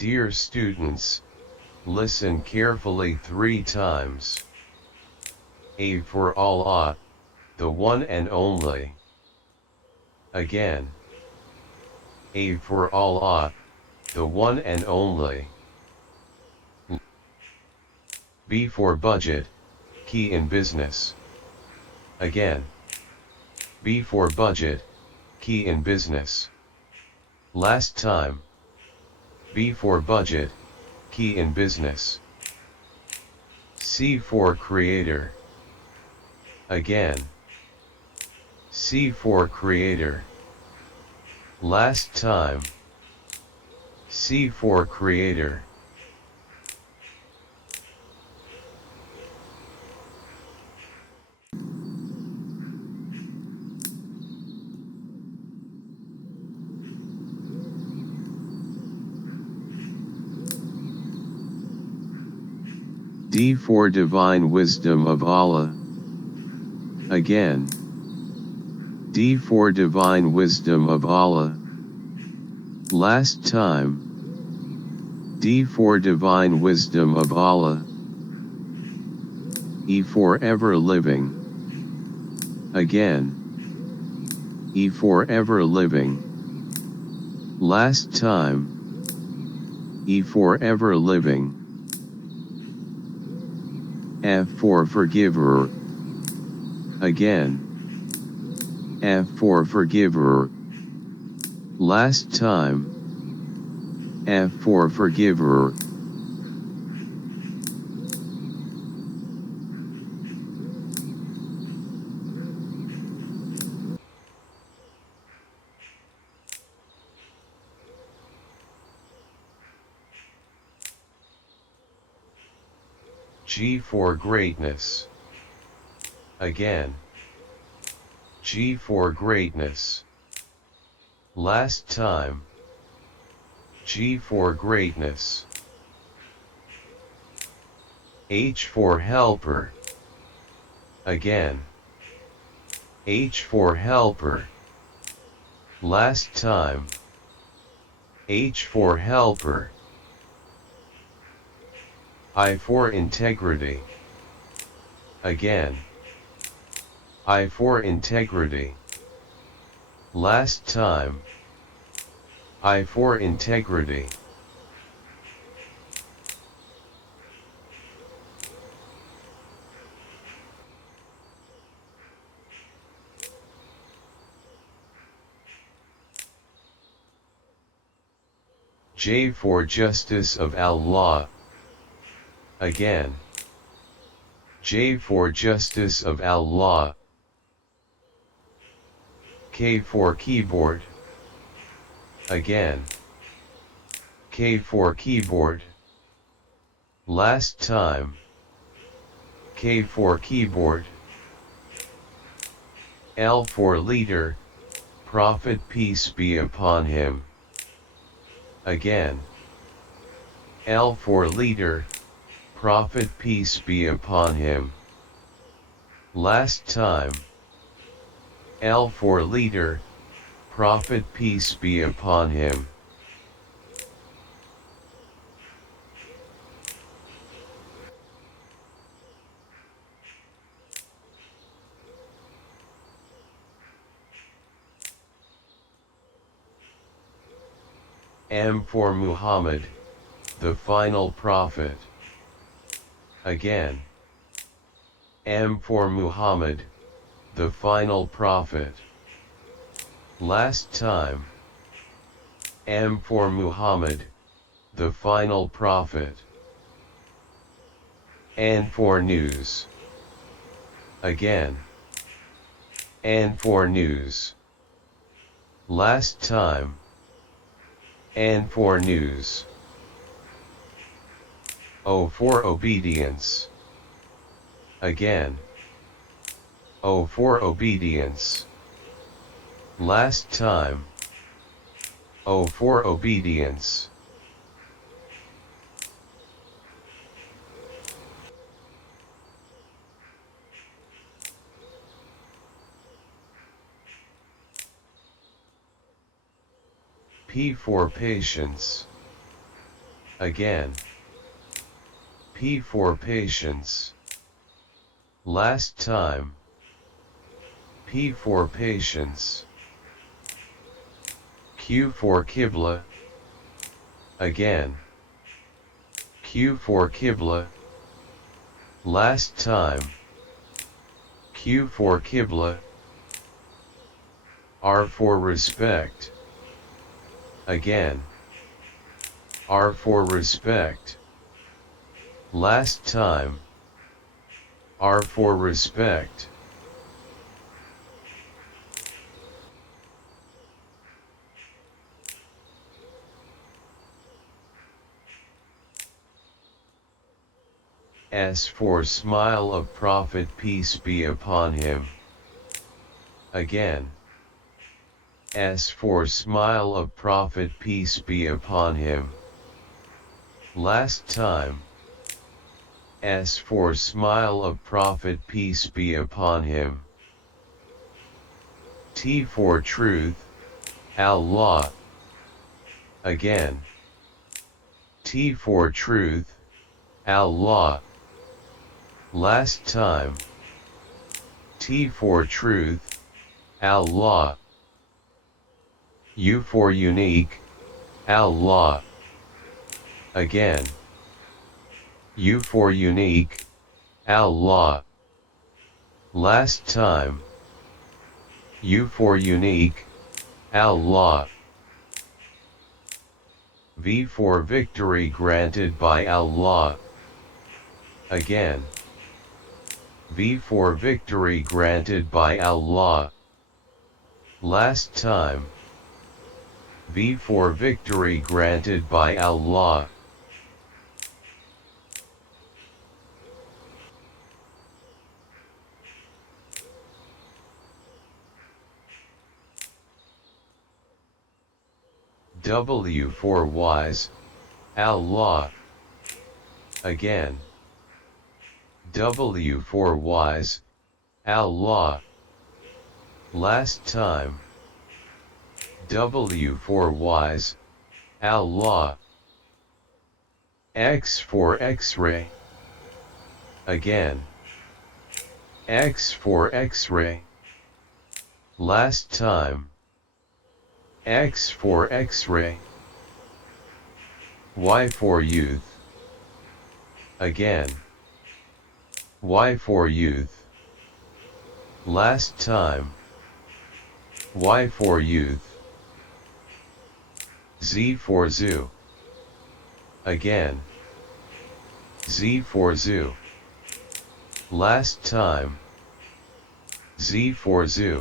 Dear students, listen carefully 3 times. A for Allah, the one and only. Again. A for Allah, the one and only. B for budget, key in business. Again. B for budget, key in business. Last time. B for budget, key in business. C for creator. Again. C for creator. Last time. C for creator. D for divine wisdom of Allah. Again. D for divine wisdom of Allah. Last time. D for divine wisdom of Allah. E for ever living. Again. E for ever living. Last time. E for ever living. F for forgiver. Again. F for forgiver. Last time. F for forgiver. G for greatness. Again. G for greatness. Last time. G for greatness. H for helper. Again. H for helper. Last time. H for helper. I for integrity. Again. I for integrity. Last time. I for integrity. J for justice of Allah. Again. J for justice of Allah. K for keyboard. Again. K for keyboard. Last time. K for keyboard. L for leader, Prophet peace be upon him. Again. L for leader, Prophet peace be upon him. Last time. L for leader, Prophet peace be upon him. M for Muhammad, the final prophet. Again. M for Muhammad, the final prophet. Last time. M for Muhammad, the final prophet. N for news. Again. N for news. Last time. N for news. O for obedience. Again. O for obedience. Last time. O for obedience. P for patience. again. P for patience, last time. P for patience. Q for Qibla, again. Q for Qibla, last time. Q for Qibla. R for respect, again. R for respect, last time. R for respect. S for smile of Prophet, peace be upon him, again. S for smile of Prophet, peace be upon him, last time. S for smile of Prophet, peace be upon him. T for truth, Allah, again. T for truth, Allah, last time. T for truth, Allah. U for unique, Allah, again. U for unique, Allah, last time. U for unique, Allah. V for victory granted by Allah, again. V for victory granted by Allah, last time. V for victory granted by Allah. W for wise, Allah, again. W for wise, Allah, last time. W for wise, Allah. X for X-ray, again. X for X-ray, last time. X for X-ray. Y for youth, again. Y for youth, last time. Y for youth. Z for zoo, again. Z for zoo, last time. Z for zoo.